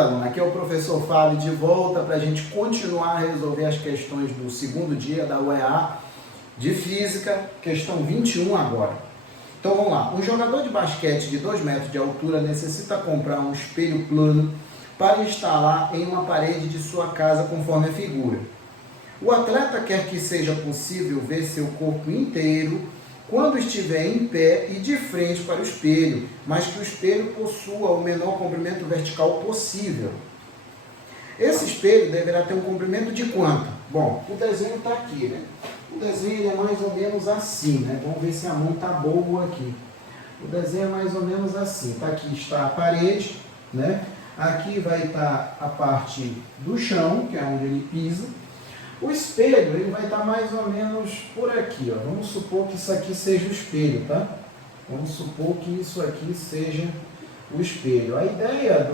aluno, aqui é o professor Fábio de volta para a gente continuar a resolver as questões do segundo dia da UEA de Física, questão 21 agora. Então vamos lá, um jogador de basquete de 2 metros de altura necessita comprar um espelho plano para instalar em uma parede de sua casa conforme a figura. O atleta quer que seja possível ver seu corpo inteiro quando estiver em pé e de frente para o espelho, mas que o espelho possua o menor comprimento vertical possível. Esse espelho deverá ter um comprimento de quanto? Bom, o desenho está aqui, né? O desenho é mais ou menos assim, né? Vamos ver se a mão está boa aqui. O desenho é mais ou menos assim. Tá, aqui está a parede, né? Aqui vai estar a parte do chão, que é onde ele pisa. O espelho, ele vai estar mais ou menos por aqui, ó. Vamos supor que isso aqui seja o espelho, tá? Vamos supor que isso aqui seja o espelho. A ideia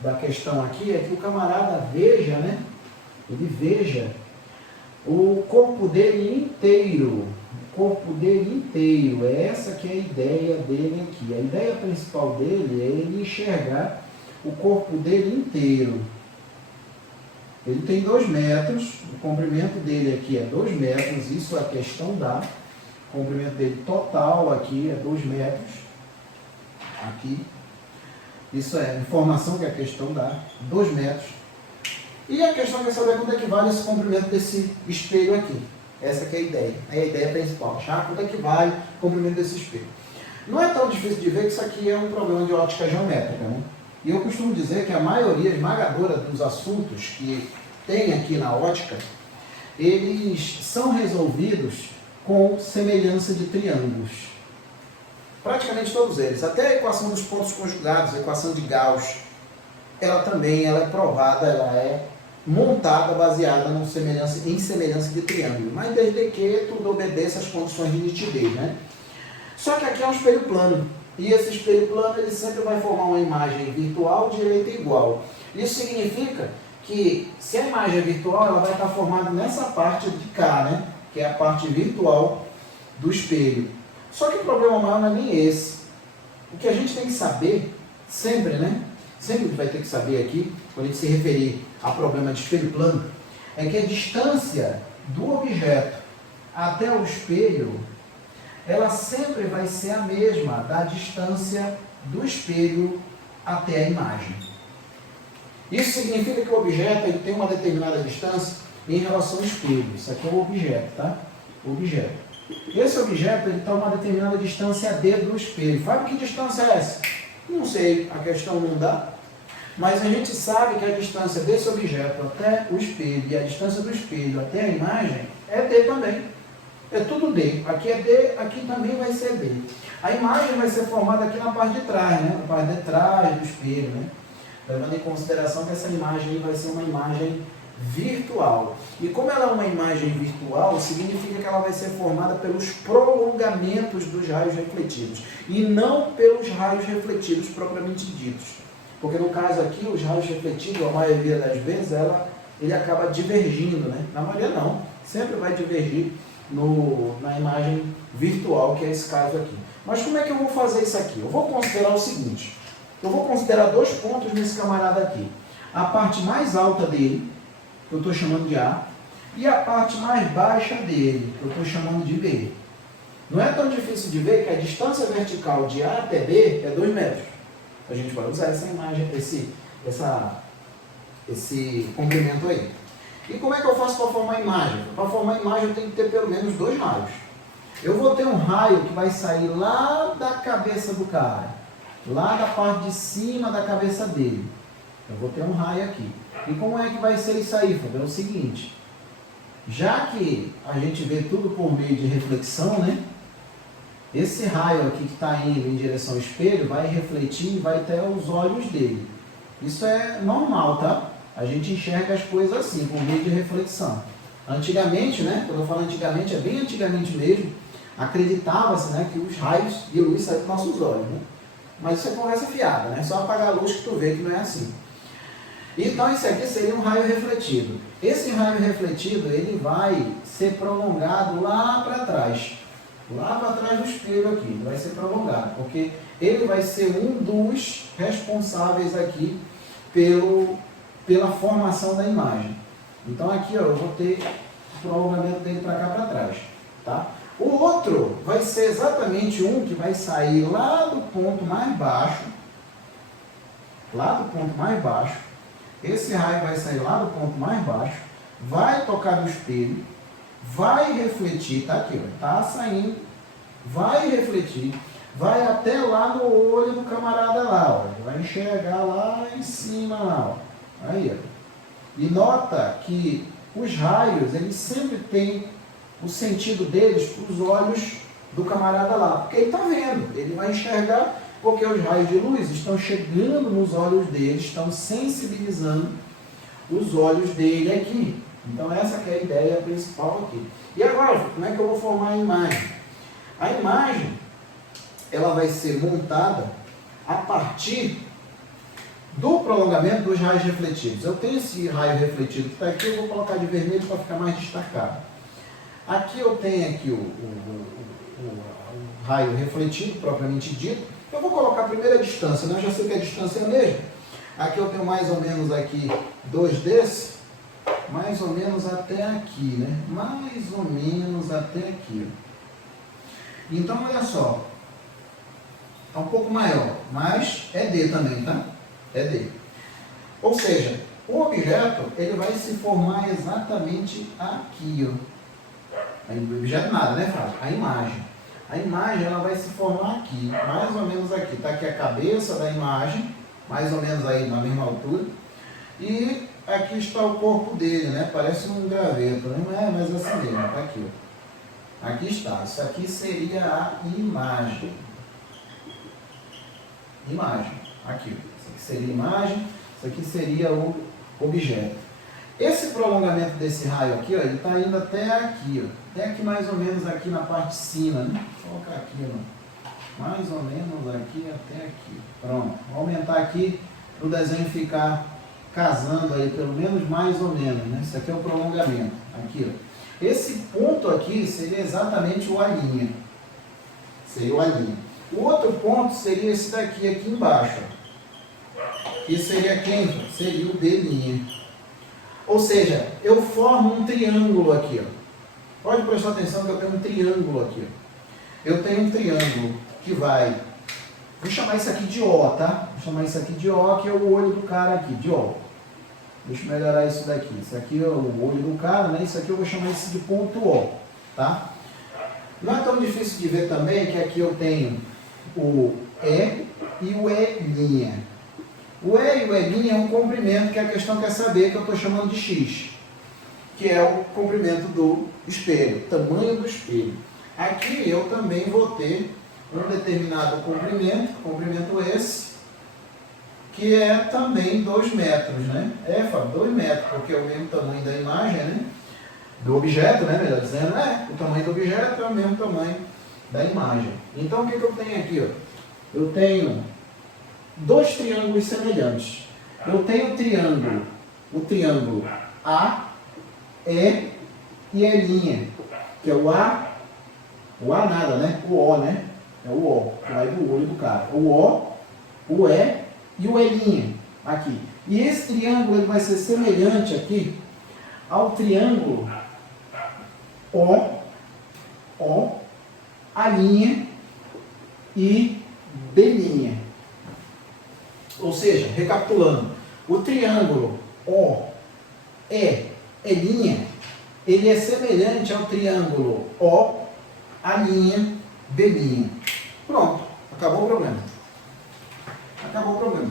da questão aqui é que o camarada veja, né? Ele veja o corpo dele inteiro. O corpo dele inteiro. É essa que é a ideia dele aqui. A ideia principal dele é ele enxergar o corpo dele inteiro. Ele tem 2 metros, o comprimento dele aqui é 2 metros, isso a questão dá. O comprimento dele total aqui é 2 metros. Aqui. Isso é informação que a questão dá, 2 metros. E a questão quer saber quanto é que vale esse comprimento desse espelho aqui. Essa que é a ideia. É a ideia principal. Achar quanto é que vale o comprimento desse espelho. Não é tão difícil de ver que isso aqui é um problema de ótica geométrica, né? E eu costumo dizer que a maioria esmagadora dos assuntos que tem aqui na ótica, eles são resolvidos com semelhança de triângulos. Praticamente todos eles. Até a equação dos pontos conjugados, a equação de Gauss, ela também é provada, ela é montada baseada em semelhança de triângulo. Mas desde que tudo obedeça às condições de nitidez, né? Só que aqui é um espelho plano. E esse espelho plano ele sempre vai formar uma imagem virtual direita e igual. Isso significa que se a imagem é virtual, ela vai estar formada nessa parte de cá, né? Que é a parte virtual do espelho. Só que o problema maior não é nem esse. O que a gente tem que saber, sempre, né? Sempre vai ter que saber aqui, quando a gente se referir a problema de espelho plano, é que a distância do objeto até o espelho, ela sempre vai ser a mesma da distância do espelho até a imagem. Isso significa que o objeto ele tem uma determinada distância em relação ao espelho. Isso aqui é o objeto, tá? O objeto. Esse objeto está a uma determinada distância D do espelho. Fábio, que distância é essa? Não sei, a questão não dá. Mas a gente sabe que a distância desse objeto até o espelho e a distância do espelho até a imagem é D também. É tudo D. Aqui é D, aqui também vai ser D. A imagem vai ser formada aqui na parte de trás, né? Na parte de trás do espelho, né? Levando em consideração que essa imagem vai ser uma imagem virtual. E como ela é uma imagem virtual, significa que ela vai ser formada pelos prolongamentos dos raios refletidos e não pelos raios refletidos propriamente ditos. Porque no caso aqui, os raios refletidos, a maioria das vezes, ele acaba divergindo, né? Na maioria não, sempre vai divergir na imagem virtual, que é esse caso aqui. Mas como é que eu vou fazer isso aqui? Eu vou considerar o seguinte, eu vou considerar 2 pontos nesse camarada aqui. A parte mais alta dele, que eu estou chamando de A, e a parte mais baixa dele, que eu estou chamando de B. Não é tão difícil de ver que a distância vertical de A até B é 2 metros. A gente vai usar essa imagem, esse comprimento aí. E como é que eu faço para formar a imagem? Para formar a imagem eu tenho que ter pelo menos 2 raios. Eu vou ter um raio que vai sair lá da cabeça do cara, lá da parte de cima da cabeça dele. Eu vou ter um raio aqui. E como é que vai ser isso aí, Fábio? É o seguinte, já que a gente vê tudo por meio de reflexão, né? Esse raio aqui que está indo em direção ao espelho vai refletir e vai até os olhos dele. Isso é normal, tá? A gente enxerga as coisas assim, por meio de reflexão. Antigamente, né? Quando eu falo antigamente, é bem antigamente mesmo, acreditava-se, né, que os raios de luz saem dos nossos olhos, né? Mas isso é conversa fiada, né? Só apagar a luz que tu vê que não é assim. Então, esse aqui seria um raio refletido. Esse raio refletido, ele vai ser prolongado lá para trás. Lá para trás do espelho aqui, vai ser prolongado, porque ele vai ser um dos responsáveis aqui pela formação da imagem. Então aqui ó, eu vou ter o prolongamento dele para cá para trás. Tá? O outro vai ser exatamente um que vai sair lá do ponto mais baixo. Lá do ponto mais baixo. Esse raio vai sair lá do ponto mais baixo. Vai tocar no espelho. Vai refletir. Tá aqui, ó. Tá saindo. Vai refletir. Vai até lá no olho do camarada lá, ó. Vai enxergar lá em cima lá, ó. Aí, ó. E nota que os raios, eles sempre têm o sentido deles para os olhos do camarada lá. Porque ele está vendo, ele vai enxergar, porque os raios de luz estão chegando nos olhos dele, estão sensibilizando os olhos dele aqui. Então essa que é a ideia principal aqui. E agora, como é que eu vou formar a imagem? A imagem, ela vai ser montada a partir do prolongamento dos raios refletidos. Eu tenho esse raio refletido que está aqui, eu vou colocar de vermelho para ficar mais destacado. Aqui eu tenho aqui o raio refletido, propriamente dito. Eu vou colocar a primeira distância, né? Eu já sei que a distância é a mesma. Aqui eu tenho mais ou menos aqui 2 desses, mais ou menos até aqui, né? Mais ou menos até aqui. Então, olha só. Está um pouco maior, mas é D também, tá? É D. Ou seja, o objeto ele vai se formar exatamente aqui, ó. O objeto nada, né, Flávio? A imagem. A imagem ela vai se formar aqui, mais ou menos aqui. Está aqui a cabeça da imagem, mais ou menos aí na mesma altura. E aqui está o corpo dele, né? Parece um graveto, né? Não é, mas assim mesmo, está aqui, ó. Aqui está. Isso aqui seria a imagem. Imagem. Aqui. Isso aqui seria a imagem, isso aqui seria o objeto. Esse prolongamento desse raio aqui, ó, ele está indo até aqui, ó. Até aqui mais ou menos aqui na parte de cima, né? Vou colocar aqui, ó. Mais ou menos aqui até aqui. Pronto. Vou aumentar aqui para o desenho ficar casando aí, pelo menos mais ou menos, né? Isso aqui é o prolongamento. Aqui, ó. Esse ponto aqui seria exatamente o A'. Seria o A'. O outro ponto seria esse daqui, aqui embaixo, ó. Que seria quem? Seria o D'. Ou seja, eu formo um triângulo aqui, ó. Pode prestar atenção que eu tenho um triângulo aqui, ó. Eu tenho um triângulo que vai... Vou chamar isso aqui de O, tá? Vou chamar isso aqui de O, que é o olho do cara aqui, de O. Deixa eu melhorar isso daqui. Isso aqui é o olho do cara, né? Isso aqui eu vou chamar isso de ponto O, tá? Não é tão difícil de ver também que aqui eu tenho o E e o E'. O E e o E' é um comprimento que a questão quer saber, que eu estou chamando de X, que é o comprimento do espelho, tamanho do espelho. Aqui eu também vou ter um determinado comprimento esse, que é também 2 metros, né? Fábio, 2 metros, porque é o mesmo tamanho da imagem, né? Do objeto, né? Melhor dizendo, o tamanho do objeto é o mesmo tamanho da imagem. Então, o que eu tenho aqui, ó? Eu tenho 2 triângulos semelhantes. Eu tenho o triângulo A, E e E', que é o A nada, né? O O, né? É o O, que vai do olho do cara. O O, o E e o E' aqui. E esse triângulo ele vai ser semelhante aqui ao triângulo O, A' e B'. Ou seja, recapitulando, o triângulo O, E, E', ele é semelhante ao triângulo O, A', B'. Pronto, acabou o problema. Acabou o problema.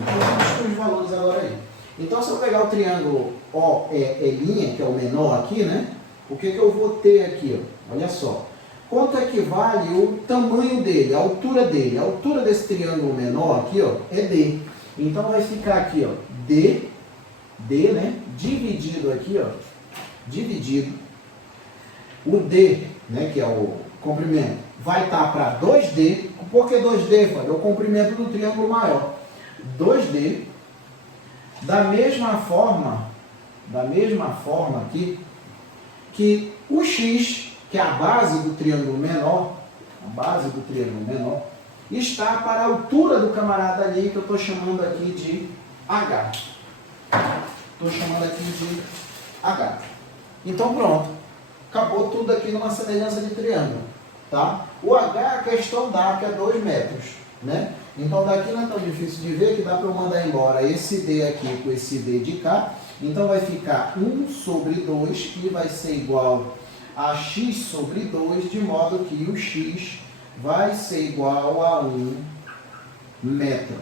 Vamos os valores agora aí. Então, se eu pegar o triângulo O, E', que é o menor aqui, né? O que eu vou ter aqui? Ó? Olha só. Quanto equivale o tamanho dele, a altura dele? A altura desse triângulo menor aqui, ó, é D. Então, vai ficar aqui, ó, D, né? Dividido aqui, ó. Dividido. O D, né, que é o comprimento, vai estar para 2D. Por que 2D, Fábio? É o comprimento do triângulo maior. 2D. Da mesma forma aqui, que o X, que é a base do triângulo menor, está para a altura do camarada ali, que eu estou chamando aqui de H. Estou chamando aqui de H. Então pronto, acabou tudo aqui numa semelhança de triângulo, tá? O H, a questão dá que é 2 metros, né? Então daqui não é tão difícil de ver que dá para eu mandar embora esse D aqui com esse D de cá. Então vai ficar 1 sobre 2, que vai ser igual a x sobre 2, de modo que o x vai ser igual a 1 metro.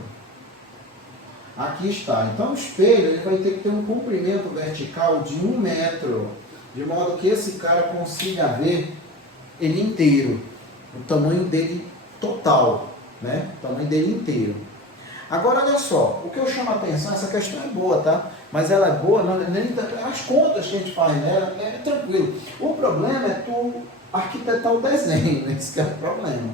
Aqui está. Então o espelho ele vai ter que ter um comprimento vertical de 1 metro, de modo que esse cara consiga ver ele inteiro, o tamanho dele total, né? O tamanho dele inteiro. Agora olha só, o que eu chamo a atenção, essa questão é boa, tá? Mas ela é boa, nem as contas que a gente faz nela é tranquilo. O problema é tu arquitetar o desenho, né? Esse que é o problema.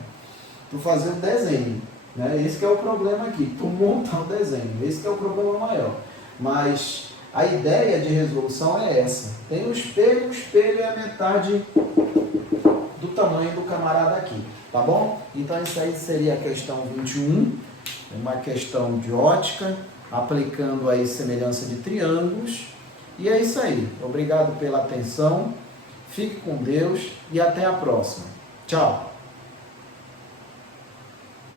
Tu fazer o desenho, né? Esse que é o problema aqui, tu montar o desenho, esse que é o problema maior. Mas a ideia de resolução é essa. Tem o espelho é a metade do tamanho do camarada aqui, tá bom? Então isso aí seria a questão 21, uma questão de ótica, aplicando aí semelhança de triângulos. E é isso aí. Obrigado pela atenção, fique com Deus e até a próxima. Tchau!